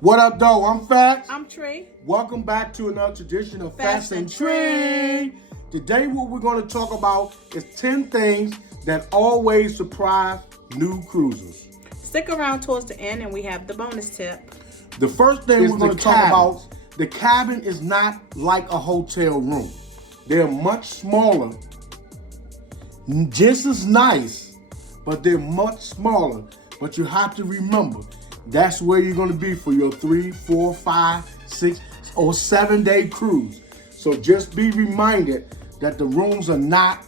What up, though? I'm Fats. I'm Tree. Welcome back to another edition of Fats and Tree. Today, what we're going to talk about is 10 things that always surprise new cruisers. Stick around towards the end and we have the bonus tip. The first thing we're going to talk about, the cabin is not like a hotel room. They're much smaller, just as nice, but they're much smaller. But you have to remember, that's where you're going to be for your 3, 4, 5, 6, or 7-day cruise. So just be reminded that the rooms are not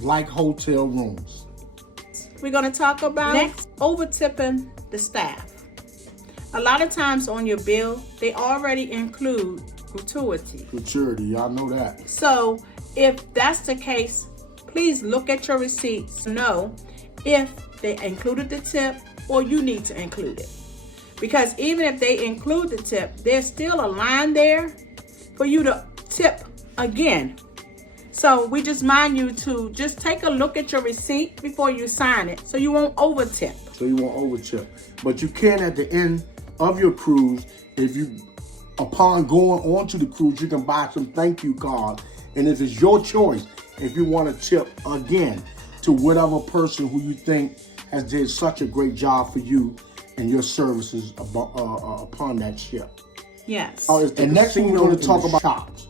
like hotel rooms. We're going to talk about next, over-tipping the staff. A lot of times on your bill, they already include gratuity. Gratuity, y'all know that. So if that's the case, please look at your receipts to know if they included the tip or you need to include it. Because even if they include the tip, there's still a line there for you to tip again. So we just mind you to just take a look at your receipt before you sign it so you won't over tip. But you can at the end of your cruise, upon going onto the cruise, you can buy some thank you cards. And if it's your choice, if you want to tip again to whatever person who you think has did such a great job for you and your services upon that ship. Yes. And next we're going to talk about shops.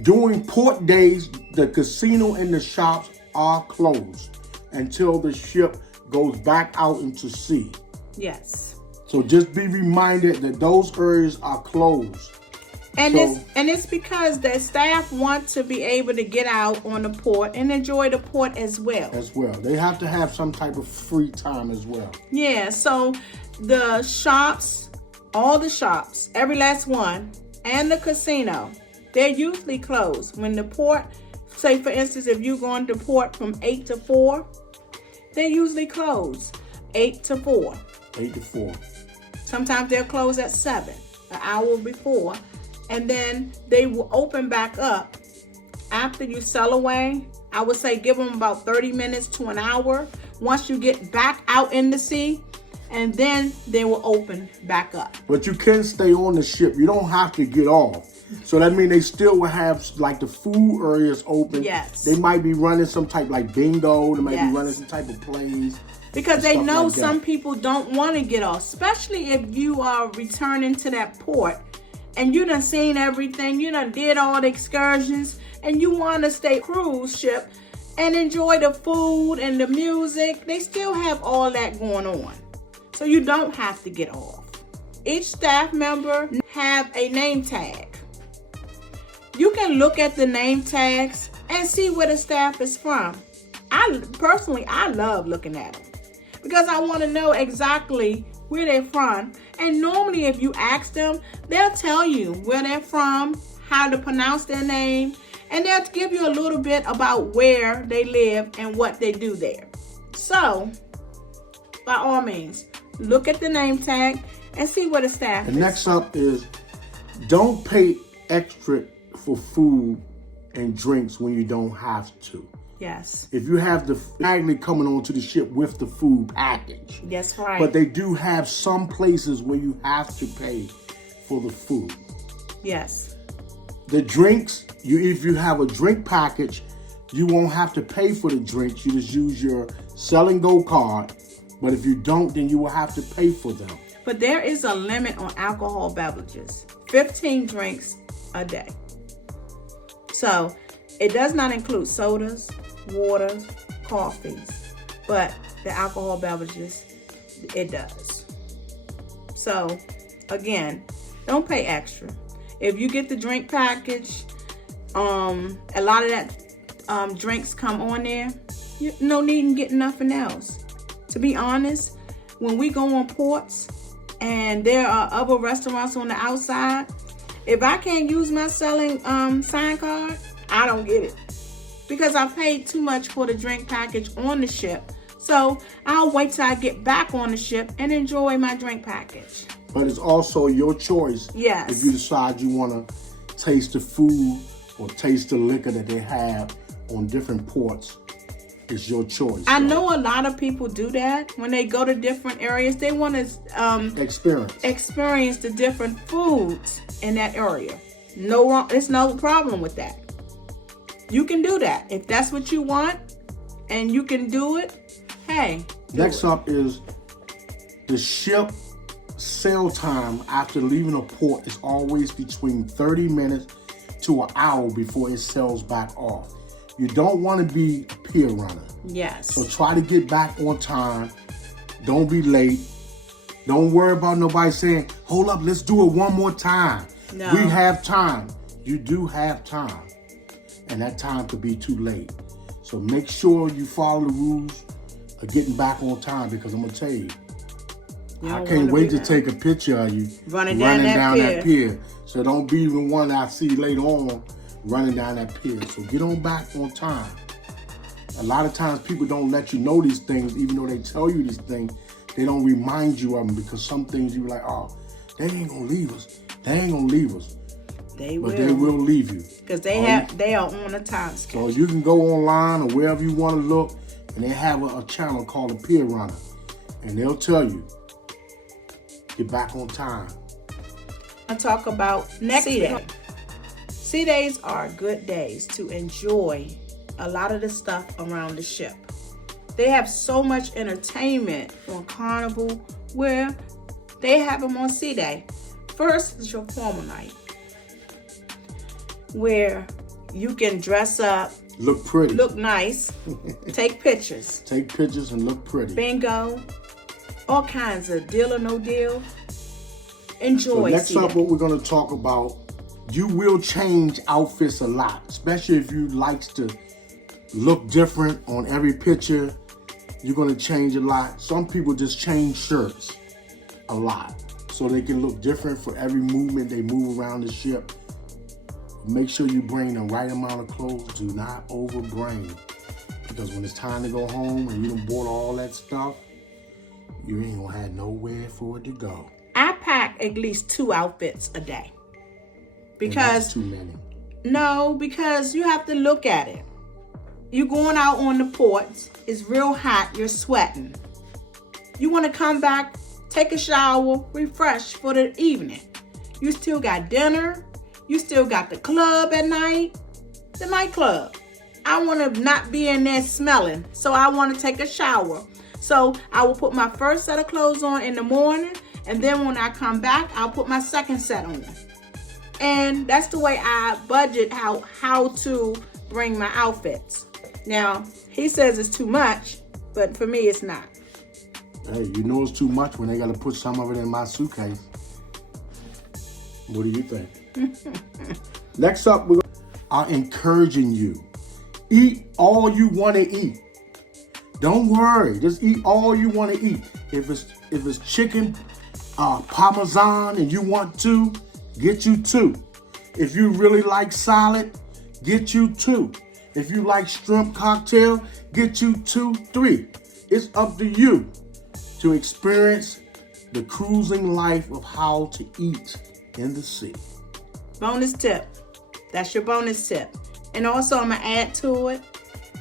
During port days, the casino and the shops are closed until the ship goes back out into sea. Yes. So just be reminded that those areas are closed. And it's because the staff want to be able to get out on the port and enjoy the port as well. They have to have some type of free time as well. Yeah, so the shops, all the shops, every last one, and the casino, they're usually closed. When the port, say for instance, if you're going to port from 8 to 4, they're usually closed 8 to 4. 8 to 4. Sometimes they're closed at 7, an hour before. And then they will open back up after you sail away. I would say give them about 30 minutes to an hour once you get back out in the sea, and then they will open back up. But you can stay on the ship. You don't have to get off. So that means they still will have like the food areas open. Yes. They might be running some type like bingo. They might be running some type of plays. Because they know like some people don't want to get off, especially if you are returning to that port and you done seen everything, you done did all the excursions, and you want to stay cruise ship and enjoy the food and the music. They still have all that going on. So you don't have to get off. Each staff member have a name tag. You can look at the name tags and see where the staff is from. I love looking at them because I want to know exactly where they're from. And normally if you ask them, they'll tell you where they're from, how to pronounce their name, and they'll give you a little bit about where they live and what they do there. So, by all means, look at the name tag and see where the staff is. And next up is, don't pay extra for food and drinks when you don't have to. Yes. If you have the magnet coming onto the ship with the food package. That's right. But they do have some places where you have to pay for the food. Yes. The drinks, if you have a drink package, you won't have to pay for the drinks. You just use your Sell and Go card. But if you don't, then you will have to pay for them. But there is a limit on alcohol beverages. 15 drinks a day. So it does not include sodas, waters, coffees, but the alcohol beverages, it does. So again, don't pay extra. If you get the drink package, a lot of that drinks come on there. No need in getting nothing else. To be honest, when we go on ports and there are other restaurants on the outside, if I can't use my selling sign card, I don't get it. Because I paid too much for the drink package on the ship. So I'll wait till I get back on the ship and enjoy my drink package. But it's also your choice. Yes. If you decide you want to taste the food or taste the liquor that they have on different ports it's your choice. I know a lot of people do that. When they go to different areas, they want to experience the different foods in that area. No wrong. There's no problem with that. You can do that if that's what you want, and you can do it. Hey. Next up is the ship sail time after leaving a port is always between 30 minutes to an hour before it sails back off. You don't want to be a pier runner. Yes. So try to get back on time. Don't be late. Don't worry about nobody saying, hold up, let's do it one more time. No. We have time. You do have time. And that time could be too late. So make sure you follow the rules of getting back on time, because I'm going to tell you, I can't wait to take a picture of you running down that pier. So don't be the one I see later on running down that pier. So get on back on time. A lot of times people don't let you know these things, even though they tell you these things. They don't remind you of them, because some things you're like, oh, they ain't gonna leave us. They ain't gonna leave us. They will. But they will leave you. Because they are on a time schedule. So you can go online or wherever you want to look, and they have a channel called a Pier Runner. And they'll tell you, get back on time. I'll talk about next sea day. Sea days are good days to enjoy a lot of the stuff around the ship. They have so much entertainment on Carnival where they have them on sea day. First is your formal night, where you can dress up, look pretty, look nice, take pictures. Take pictures and look pretty. Bingo. All kinds of deal or no deal. Enjoy. So next up, what we're going to talk about, you will change outfits a lot, especially if you likes to look different on every picture. You're going to change a lot. Some people just change shirts a lot so they can look different for every movement they move around the ship. Make sure you bring the right amount of clothes. Do not overbring, because when it's time to go home and you done bought all that stuff, you ain't gonna have nowhere for it to go. I pack at least 2 outfits a day. Because that's too many. No, because you have to look at it. You're going out on the ports. It's real hot. You're sweating. You want to come back, take a shower, refresh for the evening. You still got dinner. You still got the club at night. The nightclub. I want to not be in there smelling. So I want to take a shower. So I will put my first set of clothes on in the morning. And then when I come back, I'll put my second set on. And that's the way I budget how to bring my outfits. Now, he says it's too much, but for me, it's not. Hey, you know it's too much when they got to put some of it in my suitcase. What do you think? Next up, we are encouraging you. Eat all you want to eat. Don't worry. Just eat all you want to eat. If it's chicken parmesan and you want 2, get you 2. If you really like salad, get you 2. If you like shrimp cocktail, get you 2, 3. It's up to you to experience the cruising life of how to eat in the sea. Bonus tip. That's your bonus tip. And also I'm going to add to it,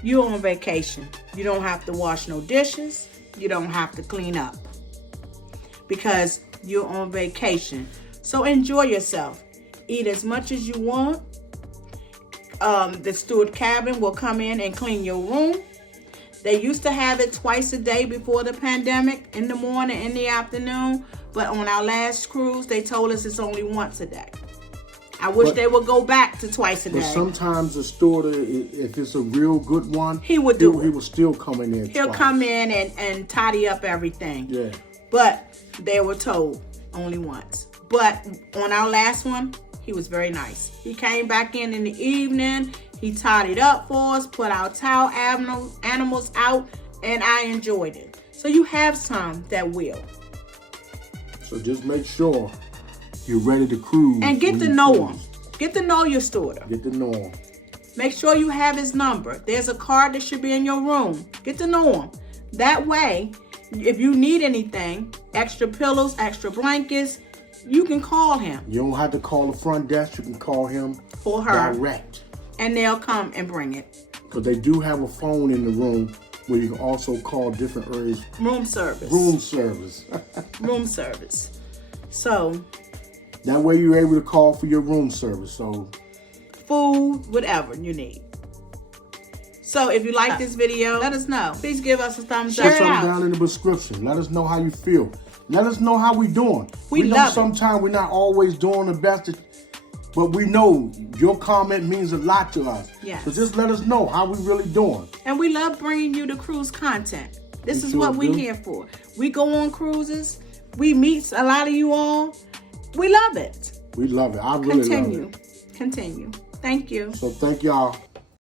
you're on vacation. You don't have to wash no dishes. You don't have to clean up because you're on vacation. So enjoy yourself. Eat as much as you want. The steward cabin will come in and clean your room. They used to have it twice a day before the pandemic, in the morning, in the afternoon. But on our last cruise, they told us it's only once a day. I wish they would go back to twice a day. But sometimes the steward, if it's a real good one, he would do it. He will still come in there He'll twice. come in and tidy up everything. Yeah. But they were told only once. But on our last one, he was very nice. He came back in the evening. He tidied up for us, put our towel animals out, and I enjoyed it. So you have some that will. So just make sure you're ready to cruise. And get to know him. Get to know your steward. Get to know him. Make sure you have his number. There's a card that should be in your room. Get to know him. That way, if you need anything, extra pillows, extra blankets, you can call him. You don't have to call the front desk. You can call him or her direct. And they'll come and bring it. because they do have a phone in the room where you can also call different areas. Room service. Room service. Room service. So that way you're able to call for your room service. So food, whatever you need. So if you like this video, let us know. Please give us a thumbs up. Put something down in the description. Let us know how you feel. Let us know how we doing. We know sometimes we're not always doing the best, but we know your comment means a lot to us. Yes. So just let us know how we really doing. And we love bringing you the cruise content. This is what we're here for. We go on cruises. We meet a lot of you all. We love it. We love it. I really love it. Continue. Thank you. So thank y'all.